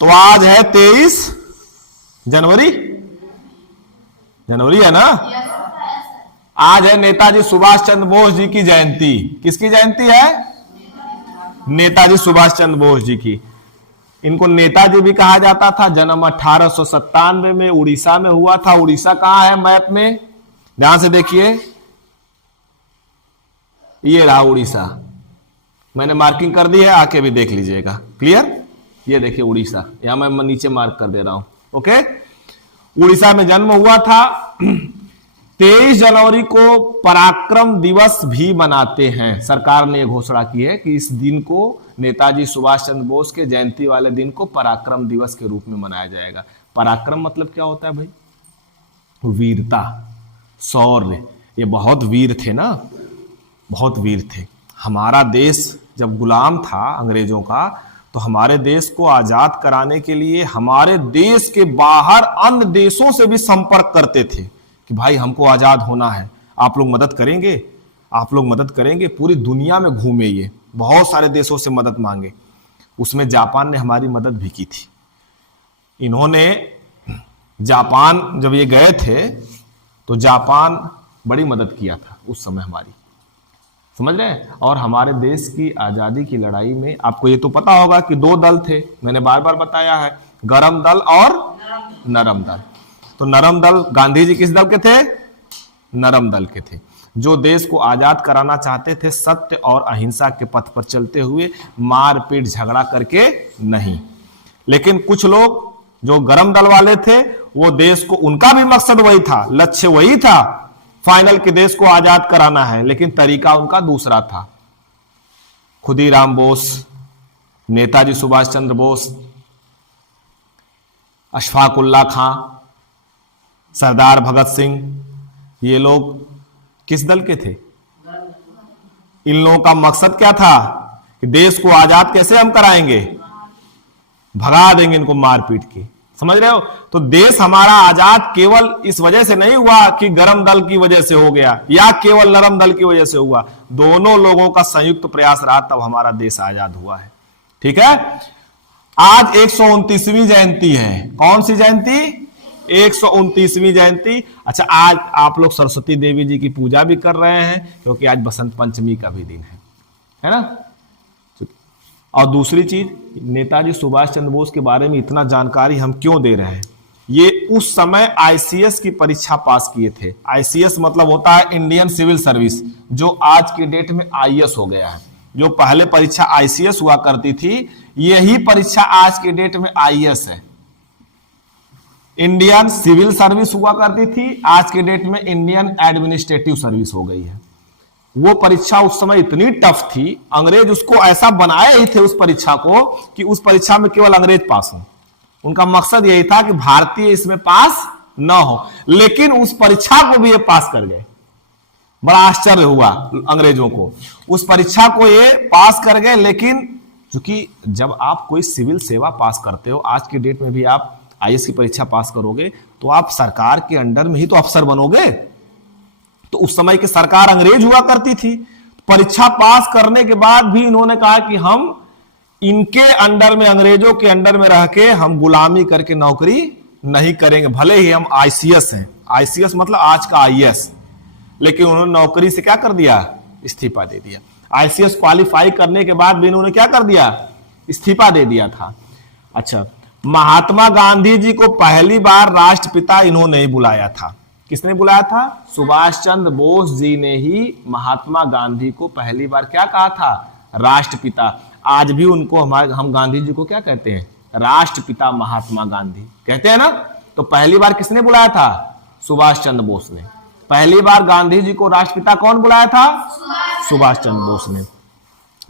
तो आज है 23 जनवरी, जनवरी है ना। आज है नेताजी सुभाष चंद्र बोस जी की जयंती। किसकी जयंती है? नेताजी सुभाष चंद्र बोस जी की। इनको नेताजी भी कहा जाता था। जन्म 1897 में उड़ीसा में हुआ था। उड़ीसा कहां है मैप में? ध्यान से देखिए, ये रहा उड़ीसा, मैंने मार्किंग कर दी है, आके भी देख लीजिएगा। क्लियर? ये देखिए उड़ीसा, यहां मैं नीचे मार्क कर दे रहा हूं। ओके, उड़ीसा में जन्म हुआ था। 23 जनवरी को पराक्रम दिवस भी मनाते हैं। सरकार ने यह घोषणा की है कि इस दिन को, नेताजी सुभाष चंद्र बोस के जयंती वाले दिन को पराक्रम दिवस के रूप में मनाया जाएगा। पराक्रम मतलब क्या होता है भाई? वीरता, शौर्य। ये बहुत वीर थे ना, बहुत वीर थे। हमारा देश जब गुलाम था अंग्रेजों का, तो हमारे देश को आजाद कराने के लिए हमारे देश के बाहर अन्य देशों से भी संपर्क करते थे कि भाई हमको आजाद होना है, आप लोग मदद करेंगे, आप लोग मदद करेंगे। पूरी दुनिया में घूमे, ये बहुत सारे देशों से मदद मांगे। उसमें जापान ने हमारी मदद भी की थी। इन्होंने जापान जब ये गए थे तो जापान बड़ी मदद किया था उस समय हमारी, समझ रहे हैं। और हमारे देश की आजादी की लड़ाई में आपको ये तो पता होगा कि 2 दल थे, मैंने बार बार बताया है, गरम दल और नरम दल। तो नरम दल, गांधी जी किस दल के थे? नरम दल के थे, जो देश को आजाद कराना चाहते थे सत्य और अहिंसा के पथ पर चलते हुए, मारपीट झगड़ा करके नहीं। लेकिन कुछ लोग जो गरम दल वाले थे, वो देश को, उनका भी मकसद वही था, लक्ष्य वही था फाइनल के देश को आजाद कराना है, लेकिन तरीका उनका दूसरा था। खुदीराम बोस, नेताजी सुभाष चंद्र बोस, अशफाक उल्लाह खां, सरदार भगत सिंह, ये लोग किस दल के थे? इन लोगों का मकसद क्या था कि देश को आजाद कैसे हम कराएंगे, भगा देंगे इनको मार पीट के। समझ रहे हो? तो देश हमारा आजाद केवल इस वजह से नहीं हुआ कि गरम दल की वजह से हो गया या केवल नरम दल की वजह से हुआ, दोनों लोगों का संयुक्त प्रयास रहा, तब हमारा देश आजाद हुआ है। ठीक है, आज 129वीं जयंती है। कौन सी जयंती? 129वीं जयंती। अच्छा, आज आप लोग सरस्वती देवी जी की पूजा भी कर रहे हैं, क्योंकि आज बसंत पंचमी का भी दिन है ना। और दूसरी चीज, नेताजी सुभाष चंद्र बोस के बारे में इतना जानकारी हम क्यों दे रहे हैं? ये उस समय आईसीएस की परीक्षा पास किए थे। आईसीएस मतलब होता है इंडियन सिविल सर्विस, जो आज की डेट में आईएएस हो गया है। जो पहले परीक्षा आईसीएस हुआ करती थी, यही परीक्षा आज की डेट में आईएएस है। इंडियन सिविल सर्विस हुआ करती थी, आज की डेट में इंडियन एडमिनिस्ट्रेटिव सर्विस हो गई है। वो परीक्षा उस समय इतनी टफ थी, अंग्रेज उसको ऐसा बनाए ही थे उस परीक्षा को कि उस परीक्षा में केवल अंग्रेज पास हो। उनका मकसद यही था कि भारतीय इसमें पास ना हो, लेकिन उस परीक्षा को भी ये पास कर गए। बड़ा आश्चर्य हुआ अंग्रेजों को, उस परीक्षा को ये पास कर गए। लेकिन चूंकि जब आप कोई सिविल सेवा पास करते हो, आज की डेट में भी आप आईएएस की परीक्षा पास करोगे तो आप सरकार के अंडर में ही तो अफसर बनोगे। तो उस समय की सरकार अंग्रेज हुआ करती थी। परीक्षा पास करने के बाद भी इन्होंने कहा कि हम इनके अंडर में, अंग्रेजों के अंडर में रह के हम गुलामी करके नौकरी नहीं करेंगे, भले ही हम आईसीएस हैं। आईसीएस मतलब आज का आईएएस। लेकिन उन्होंने नौकरी से क्या कर दिया? इस्तीफा दे दिया। आईसीएस क्वालिफाई करने के बाद भी इन्होंने क्या कर दिया? इस्तीफा दे दिया था। अच्छा, महात्मा गांधी जी को पहली बार राष्ट्रपिता इन्होंने ही बुलाया था। किसने बुलाया था? सुभाष चंद्र बोस जी ने ही महात्मा गांधी को पहली बार क्या कहा था? राष्ट्रपिता। आज भी उनको हम गांधी जी को क्या कहते हैं? राष्ट्रपिता महात्मा गांधी कहते हैं ना। तो पहली बार किसने बुलाया था? सुभाष चंद्र बोस ने। पहली बार गांधी जी को राष्ट्रपिता कौन बुलाया था? सुभाष चंद्र बोस ने।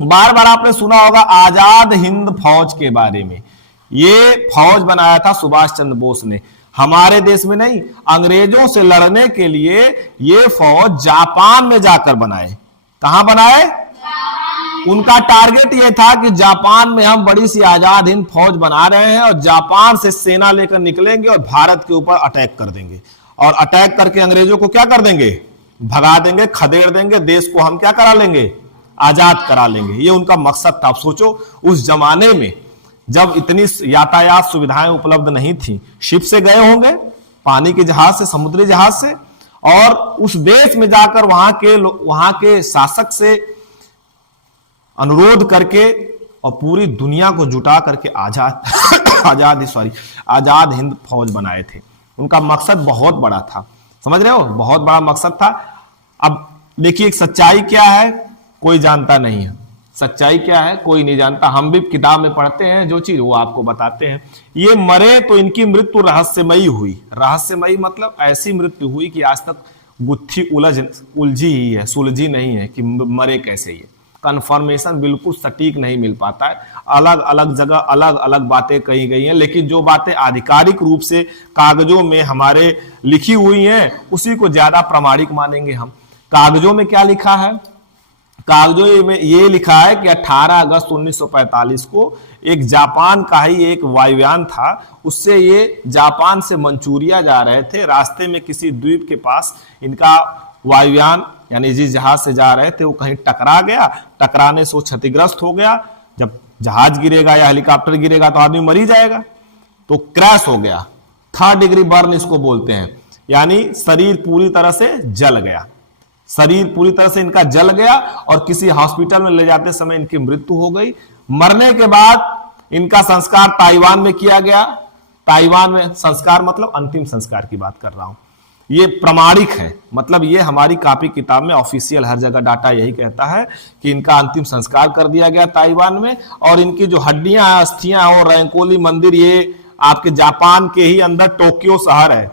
बार बार आपने सुना होगा आजाद हिंद फौज के बारे में। ये फौज बनाया था सुभाष चंद्र बोस ने, हमारे देश में नहीं। अंग्रेजों से लड़ने के लिए ये फौज जापान में जाकर बनाए। कहां बनाए? उनका टारगेट ये था कि जापान में हम बड़ी सी आजाद हिंद फौज बना रहे हैं और जापान से सेना लेकर निकलेंगे और भारत के ऊपर अटैक कर देंगे, और अटैक करके अंग्रेजों को क्या कर देंगे? भगा देंगे, खदेड़ देंगे, देश को हम क्या करा लेंगे? आजाद करा लेंगे। ये उनका मकसद था। आप सोचो उस जमाने में जब इतनी यातायात सुविधाएं उपलब्ध नहीं थी, शिप से गए होंगे, पानी के जहाज से, समुद्री जहाज से, और उस देश में जाकर वहां के शासक से अनुरोध करके और पूरी दुनिया को जुटा करके आजाद हिंद फौज बनाए थे। उनका मकसद बहुत बड़ा था, समझ रहे हो, बहुत बड़ा मकसद था। अब देखिए सच्चाई क्या है कोई जानता नहीं है, सच्चाई क्या है कोई नहीं जानता। हम भी किताब में पढ़ते हैं जो चीज, वो आपको बताते हैं। ये मरे तो इनकी मृत्यु रहस्यमयी हुई। रहस्यमयी मतलब ऐसी मृत्यु हुई कि आज तक गुत्थी उलझी ही है, सुलझी नहीं है कि मरे कैसे। ये कंफर्मेशन बिल्कुल सटीक नहीं मिल पाता है। अलग अलग जगह अलग अलग बातें कही गई हैं, लेकिन जो बातें आधिकारिक रूप से कागजों में हमारे लिखी हुई हैं उसी को ज्यादा प्रामाणिक मानेंगे हम। कागजों में क्या लिखा है? कागजों में ये लिखा है कि 18 अगस्त 1945 को एक जापान का ही एक वायुयान था, उससे ये जापान से मंचूरिया जा रहे थे। रास्ते में किसी द्वीप के पास इनका वायुयान यानी जिस जहाज से जा रहे थे वो कहीं टकरा गया। टकराने से वो क्षतिग्रस्त हो गया। जब जहाज गिरेगा या हेलीकॉप्टर गिरेगा तो आदमी मर ही जाएगा, तो क्रैश हो गया। 3rd डिग्री बर्न इसको बोलते हैं, यानी शरीर पूरी तरह से जल गया। शरीर पूरी तरह से इनका जल गया और किसी हॉस्पिटल में ले जाते समय इनकी मृत्यु हो गई। मरने के बाद इनका संस्कार ताइवान में किया गया। ताइवान में संस्कार मतलब अंतिम संस्कार की बात कर रहा हूं, ये प्रमाणिक है, मतलब ये हमारी कॉपी किताब में ऑफिशियल हर जगह डाटा यही कहता है कि इनका अंतिम संस्कार कर दिया गया ताइवान में। और इनकी जो हड्डियां अस्थियां और रैंकोली मंदिर, ये आपके जापान के ही अंदर टोक्यो शहर है।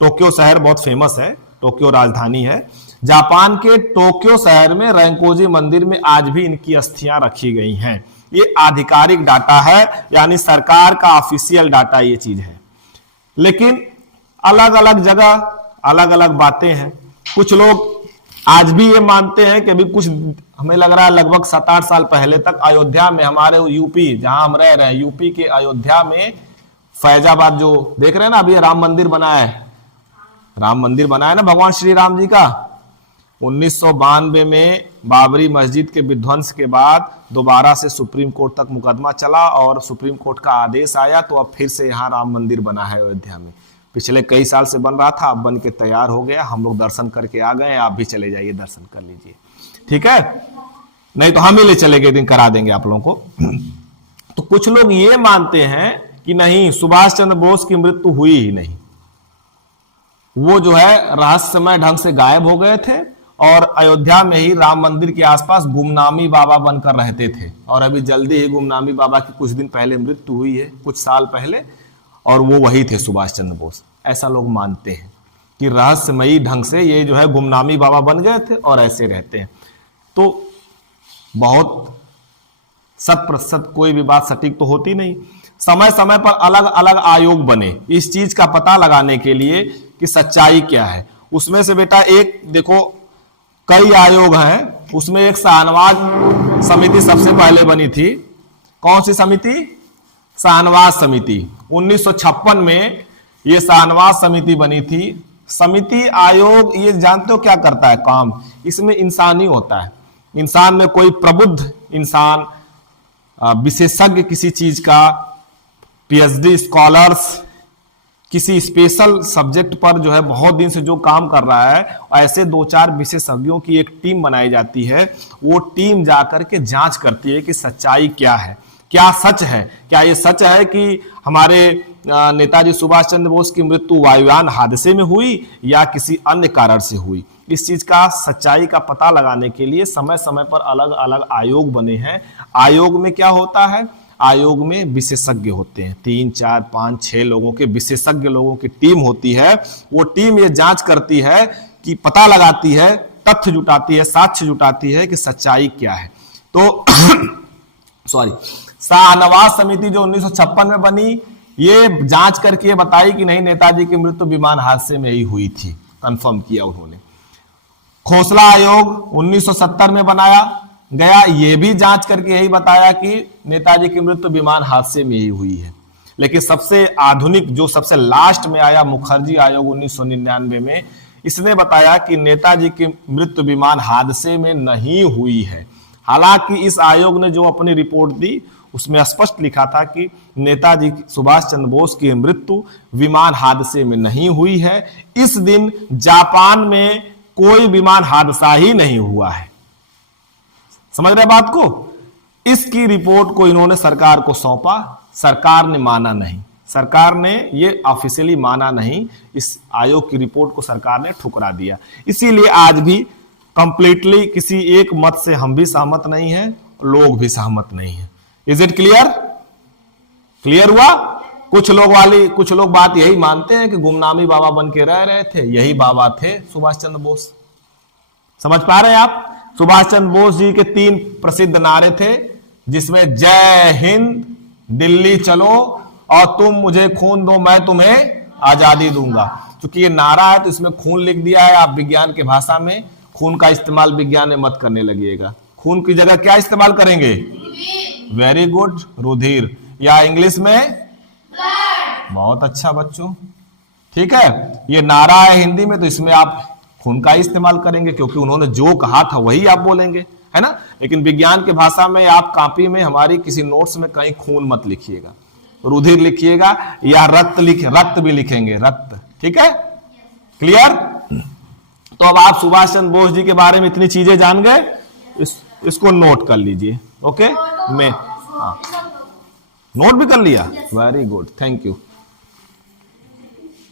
टोक्यो शहर बहुत फेमस है, टोक्यो राजधानी है। जापान के टोक्यो शहर में रैंकोजी मंदिर में आज भी इनकी अस्थियां रखी गई हैं। ये आधिकारिक डाटा है, यानी सरकार का ऑफिशियल डाटा ये चीज है। लेकिन अलग अलग जगह अलग अलग बातें हैं। कुछ लोग आज भी ये मानते हैं कि अभी कुछ हमें लग रहा है लगभग 7-8 साल पहले तक अयोध्या में, हमारे यूपी जहां हम रह रहे हैं, यूपी के अयोध्या में फैजाबाद जो देख रहे हैं ना, अभी राम मंदिर बना है, राम मंदिर बना है ना भगवान श्री राम जी का। 1992 में बाबरी मस्जिद के विध्वंस के बाद दोबारा से सुप्रीम कोर्ट तक मुकदमा चला और सुप्रीम कोर्ट का आदेश आया, तो अब फिर से यहाँ राम मंदिर बना है अयोध्या में। पिछले कई साल से बन रहा था, अब बन के तैयार हो गया। हम लोग दर्शन करके आ गए, आप भी चले जाइए, दर्शन कर लीजिए, ठीक है? नहीं तो हम ही ले चलेंगे, एक दिन करा देंगे आप लोगों को। तो कुछ लोग ये मानते हैं कि नहीं, सुभाष चंद्र बोस की मृत्यु हुई ही नहीं, वो जो है रहस्यमय ढंग से गायब हो गए थे और अयोध्या में ही राम मंदिर के आसपास गुमनामी बाबा बनकर रहते थे। और अभी जल्दी ही गुमनामी बाबा की कुछ दिन पहले मृत्यु हुई है, कुछ साल पहले, और वो वही थे सुभाष चंद्र बोस। ऐसा लोग मानते हैं कि रहस्यमयी ढंग से ये जो है गुमनामी बाबा बन गए थे और ऐसे रहते हैं। तो बहुत 100% कोई भी बात सटीक तो होती नहीं। समय समय पर अलग अलग आयोग बने इस चीज का पता लगाने के लिए कि सच्चाई क्या है। उसमें से बेटा एक देखो, कई आयोग हैं, उसमें एक शाहनवाज समिति सबसे पहले बनी थी। कौन सी समिति? शाहनवाज समिति। 1956 में ये शाहनवाज समिति बनी थी। समिति आयोग ये जानते हो क्या करता है काम? इसमें इंसानी होता है, इंसान में कोई प्रबुद्ध इंसान, विशेषज्ञ किसी चीज का, पीएचडी स्कॉलर्स किसी स्पेशल सब्जेक्ट पर जो है बहुत दिन से जो काम कर रहा है, ऐसे 2-4 विशेषज्ञों की एक टीम बनाई जाती है। वो टीम जाकर के जांच करती है कि सच्चाई क्या है, क्या सच है। क्या ये सच है कि हमारे नेताजी सुभाष चंद्र बोस की मृत्यु वायुयान हादसे में हुई या किसी अन्य कारण से हुई? इस चीज का सच्चाई का पता लगाने के लिए समय समय पर अलग अलग आयोग बने हैं। आयोग में क्या होता है? आयोग में विशेषज्ञ होते हैं, 3, 4, 5, 6 लोगों के विशेषज्ञ लोगों की टीम होती है। वो टीम ये जांच करती है कि पता लगाती है, तथ्य जुटाती है, साक्ष्य जुटाती है कि सच्चाई क्या है। तो सॉरी, शाहनवाज समिति जो 1956 में बनी, ये जांच करके ये बताई कि नहीं, नेताजी की मृत्यु विमान हादसे में ही हुई थी, कंफर्म किया उन्होंने। खोसला आयोग 1970 में बनाया गया, ये भी जांच करके यही बताया कि नेताजी की मृत्यु विमान हादसे में ही हुई है। लेकिन सबसे आधुनिक जो सबसे लास्ट में आया, मुखर्जी आयोग 1999 में, इसने बताया कि नेताजी की मृत्यु विमान हादसे में नहीं हुई है। हालांकि इस आयोग ने जो अपनी रिपोर्ट दी उसमें स्पष्ट लिखा था कि नेताजी सुभाष चंद्र बोस की मृत्यु विमान हादसे में नहीं हुई है। इस दिन जापान में कोई विमान हादसा ही नहीं हुआ है। समझ रहे बात को? इसकी रिपोर्ट को इन्होंने सरकार को सौंपा, सरकार ने माना नहीं, सरकार ने ये ऑफिशियली माना नहीं, इस आयोग की रिपोर्ट को सरकार ने ठुकरा दिया। इसीलिए आज भी कंप्लीटली किसी एक मत से हम भी सहमत नहीं हैं, लोग भी सहमत नहीं हैं। Is it clear? क्लियर हुआ? कुछ लोग बात यही मानते हैं कि गुमनामी बाबा बन के रह रहे थे, यही बाबा थे सुभाष चंद्र बोस। समझ पा रहे हैं आप? सुभाष चंद्र बोस जी के 3 प्रसिद्ध नारे थे, जिसमें जय हिंद, दिल्ली चलो और तुम मुझे खून दो मैं तुम्हें आजादी दूंगा। क्योंकि ये नारा है तो इसमें खून लिख दिया है। आप विज्ञान की भाषा में खून का इस्तेमाल विज्ञान में मत करने लगिएगा। खून की जगह क्या इस्तेमाल करेंगे? वेरी गुड, रुधिर, या इंग्लिश में बहुत अच्छा बच्चों, ठीक है। ये नारा है हिंदी में तो इसमें आप खून का ही इस्तेमाल करेंगे, क्योंकि उन्होंने जो कहा था वही आप बोलेंगे, है ना। लेकिन विज्ञान की भाषा में आप कॉपी में हमारी किसी नोट्स में कहीं खून मत लिखिएगा, रुधिर लिखिएगा, या रक्त भी लिखेंगे, रक्त, ठीक है। क्लियर? तो अब आप सुभाष चंद्र बोस जी के बारे में इतनी चीजें जान गए, इसको नोट कर लीजिए। ओके, मैं नोट भी कर लिया, वेरी गुड, थैंक यू।